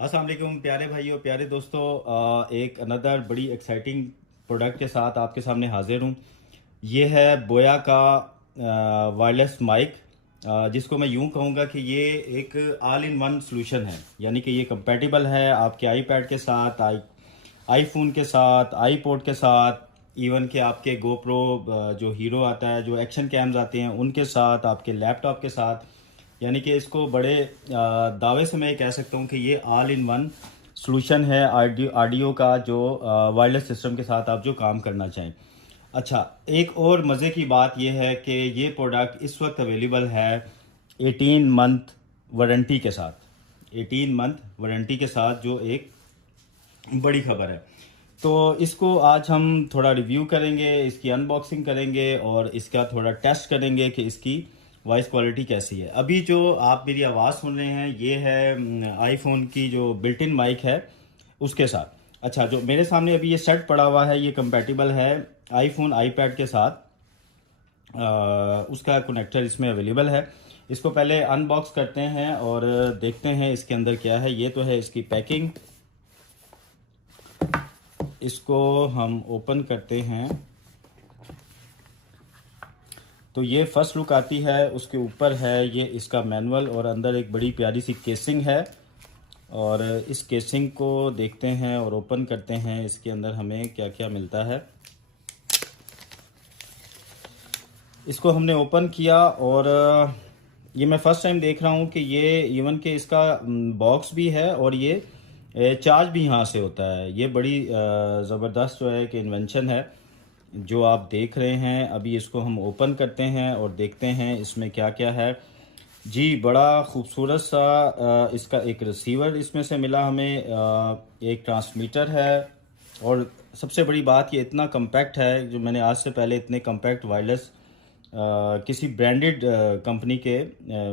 अस्सलाम वालेकुम प्यारे भाइयों प्यारे दोस्तों, एक अनदर बड़ी एक्साइटिंग प्रोडक्ट के साथ आपके सामने हाजिर हूँ। ये है बोया का वायरलेस माइक, जिसको मैं यूँ कहूँगा कि ये एक ऑल इन वन सॉल्यूशन है। यानी कि ये कंपेटिबल है आपके आईपैड के साथ, आईफोन के साथ, आईपॉड के साथ, इवन के आपके गोप्रो जो हीरो आता है, जो एक्शन कैम्स आते हैं उनके साथ, आपके लैपटॉप के साथ। यानी कि इसको बड़े दावे से मैं कह सकता हूँ कि ये ऑल इन वन सॉल्यूशन है ऑडियो का, जो वायरलेस सिस्टम के साथ आप जो काम करना चाहें। अच्छा, एक और मज़े की बात यह है कि ये प्रोडक्ट इस वक्त अवेलेबल है 18 मंथ वारंटी के साथ। 18 मंथ वारंटी के साथ, जो एक बड़ी खबर है। तो इसको आज हम थोड़ा रिव्यू करेंगे, इसकी अनबॉक्सिंग करेंगे और इसका थोड़ा टेस्ट करेंगे कि इसकी वॉइस क्वालिटी कैसी है। अभी जो आप मेरी आवाज़ सुन रहे हैं ये है आईफोन की जो बिल्ट इन माइक है उसके साथ। अच्छा, जो मेरे सामने अभी ये सेट पड़ा हुआ है ये कंपेटिबल है आईफोन आईपैड के साथ। उसका कनेक्टर इसमें अवेलेबल है। इसको पहले अनबॉक्स करते हैं और देखते हैं इसके अंदर क्या है। ये तो है इसकी पैकिंग। इसको हम ओपन करते हैं तो ये फर्स्ट लुक आती है। उसके ऊपर है ये इसका मैनुअल और अंदर एक बड़ी प्यारी सी केसिंग है। और इस केसिंग को देखते हैं और ओपन करते हैं, इसके अंदर हमें क्या क्या मिलता है। इसको हमने ओपन किया और ये मैं फ़र्स्ट टाइम देख रहा हूँ कि ये इवन के इसका बॉक्स भी है और ये चार्ज भी यहाँ से होता है। ये बड़ी ज़बरदस्त जो है कि इन्वेंशन है जो आप देख रहे हैं। अभी इसको हम ओपन करते हैं और देखते हैं इसमें क्या क्या है। जी, बड़ा खूबसूरत सा इसका एक रिसीवर इसमें से मिला हमें, एक ट्रांसमीटर है। और सबसे बड़ी बात, ये इतना कम्पैक्ट है, जो मैंने आज से पहले इतने कम्पैक्ट वायरलेस किसी ब्रांडेड कंपनी के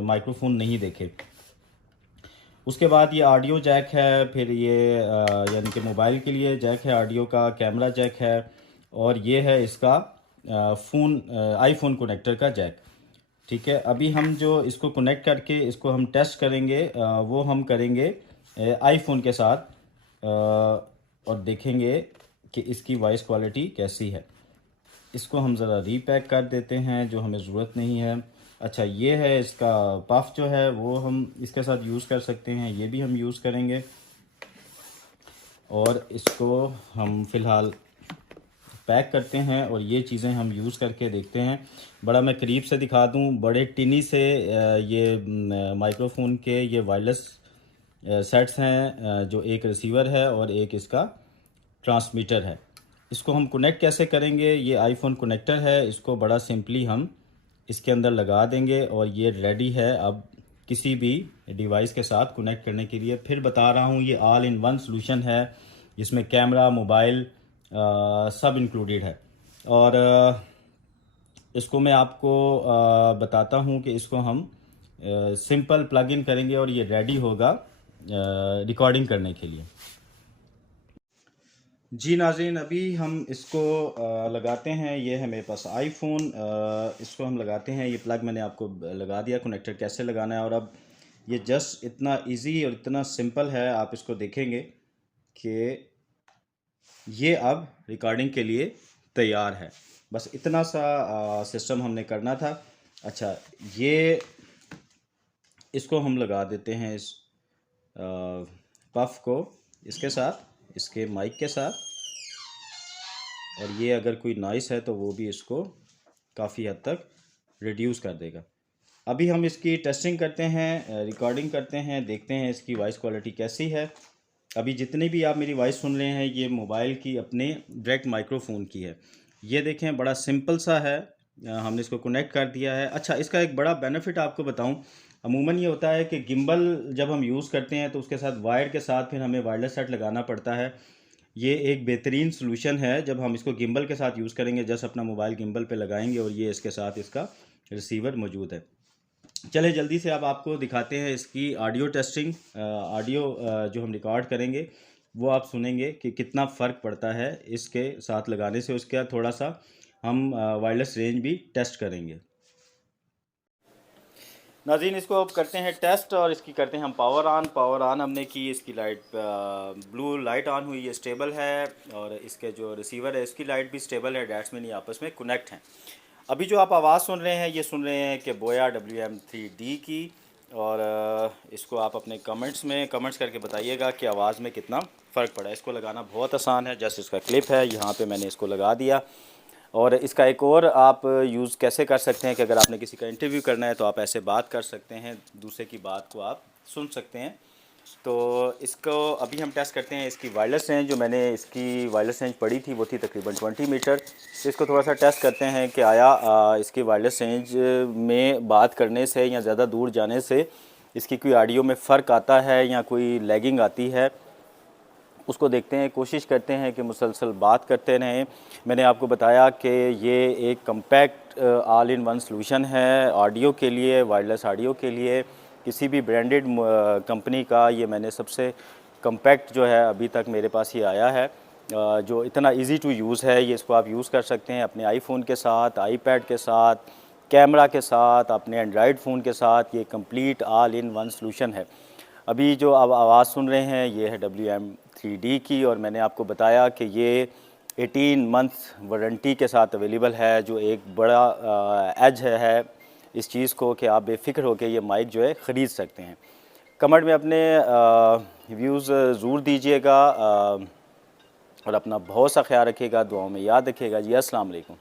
माइक्रोफोन नहीं देखे। उसके बाद ये ऑडियो जैक है, फिर ये यानी कि मोबाइल के लिए जैक है ऑडियो का, कैमरा जैक है और ये है इसका आईफोन कनेक्टर का जैक। ठीक है, अभी हम जो इसको कनेक्ट करके इसको हम टेस्ट करेंगे, वो हम करेंगे आईफोन के साथ, और देखेंगे कि इसकी वॉइस क्वालिटी कैसी है। इसको हम ज़रा रीपैक कर देते हैं, जो हमें ज़रूरत नहीं है। अच्छा, ये है इसका पफ जो है वो हम इसके साथ यूज़ कर सकते हैं, ये भी हम यूज़ करेंगे। और इसको हम फ़िलहाल पैक करते हैं और ये चीज़ें हम यूज़ करके देखते हैं। बड़ा मैं करीब से दिखा दूं, बड़े टिनी से ये माइक्रोफोन के ये वायरलेस सेट्स हैं, जो एक रिसीवर है और एक इसका ट्रांसमीटर है। इसको हम कनेक्ट कैसे करेंगे? ये आईफोन कनेक्टर है, इसको बड़ा सिंपली हम इसके अंदर लगा देंगे और ये रेडी है अब किसी भी डिवाइस के साथ कनेक्ट करने के लिए। फिर बता रहा हूँ, ये ऑल इन वन सॉल्यूशन है जिसमें कैमरा, मोबाइल सब इंक्लूडेड है। और इसको मैं आपको बताता हूँ कि इसको हम सिंपल प्लग इन करेंगे और ये रेडी होगा रिकॉर्डिंग करने के लिए। जी नाज़रीन, अभी हम इसको लगाते हैं। ये है मेरे पास आईफोन, इसको हम लगाते हैं। ये प्लग मैंने आपको लगा दिया, कनेक्टर कैसे लगाना है। और अब ये जस्ट इतना इजी और इतना सिंपल है, आप इसको देखेंगे कि ये अब रिकॉर्डिंग के लिए तैयार है। बस इतना सा सिस्टम हमने करना था। अच्छा, ये इसको हम लगा देते हैं इस पफ को इसके साथ, इसके माइक के साथ। और ये अगर कोई नॉइस है तो वो भी इसको काफ़ी हद तक रिड्यूस कर देगा। अभी हम इसकी टेस्टिंग करते हैं, रिकॉर्डिंग करते हैं, देखते हैं इसकी वॉइस क्वालिटी कैसी है। अभी जितनी भी आप मेरी वॉइस सुन रहे हैं ये मोबाइल की अपने डायरेक्ट माइक्रोफोन की है। ये देखें, बड़ा सिंपल सा है, हमने इसको कनेक्ट कर दिया है। अच्छा, इसका एक बड़ा बेनिफिट आपको बताऊं, अमूमन ये होता है कि गिम्बल जब हम यूज़ करते हैं तो उसके साथ वायर के साथ फिर हमें वायरलेस सेट लगाना पड़ता है। ये एक बेहतरीन सॉल्यूशन है जब हम इसको गिम्बल के साथ यूज़ करेंगे। जस्ट अपना मोबाइल गिम्बल पे लगाएंगे और ये इसके साथ इसका रिसीवर मौजूद है। चले जल्दी से अब आपको दिखाते हैं इसकी ऑडियो टेस्टिंग। ऑडियो जो हम रिकॉर्ड करेंगे वो आप सुनेंगे कि कितना फ़र्क पड़ता है इसके साथ लगाने से। उसके बाद थोड़ा सा हम वायरलेस रेंज भी टेस्ट करेंगे। नाज़रीन इसको अब करते हैं टेस्ट और इसकी करते हैं हम पावर ऑन हमने की, इसकी लाइट ब्लू लाइट ऑन हुई, ये स्टेबल है और इसके जो रिसीवर है इसकी लाइट भी स्टेबल है, डैट्स में नहीं आपस में कनेक्ट हैं। अभी जो आप आवाज़ सुन रहे हैं ये सुन रहे हैं कि बोया WM3D की, और इसको आप अपने कमेंट्स करके बताइएगा कि आवाज़ में कितना फ़र्क पड़ा है। इसको लगाना बहुत आसान है, जस्ट इसका क्लिप है, यहाँ पे मैंने इसको लगा दिया। और इसका एक और आप यूज़ कैसे कर सकते हैं कि अगर आपने किसी का इंटरव्यू करना है तो आप ऐसे बात कर सकते हैं, दूसरे की बात को आप सुन सकते हैं। तो इसको अभी हम टेस्ट करते हैं। इसकी वायरलेस रेंज जो मैंने इसकी वायरलेस रेंज पड़ी थी वो थी तकरीबन 20 मीटर। तो इसको थोड़ा सा टेस्ट करते हैं कि आया इसकी वायरलेस रेंज में बात करने से या ज़्यादा दूर जाने से इसकी कोई ऑडियो में फ़र्क आता है या कोई लैगिंग आती है, उसको देखते हैं। कोशिश करते हैं कि मुसलसल बात करते रहें। मैंने आपको बताया कि ये एक compact all in one solution है ऑडियो के लिए, वायरलेस ऑडियो के लिए। किसी भी ब्रांडेड कंपनी का ये मैंने सबसे कम्पैक्ट जो है अभी तक मेरे पास ये आया है, जो इतना इजी टू यूज़ है। ये इसको आप यूज़ कर सकते हैं अपने आईफोन के साथ, आईपैड के साथ, कैमरा के साथ, अपने एंड्रॉयड फ़ोन के साथ। ये complete all in one solution है। अभी जो आप आवाज़ सुन रहे हैं ये है WM3D की, और मैंने आपको बताया कि ये 18 मंथ वारंटी के साथ अवेलेबल है, जो एक बड़ा एज है इस चीज़ को कि आप बेफ़िक्र होकर ये माइक जो है ख़रीद सकते हैं। कमेंट में अपने व्यूज़ ज़रूर दीजिएगा और अपना बहुत सा ख्याल रखिएगा, दुआओं में याद रखिएगा जी। अस्सलाम वालेकुम।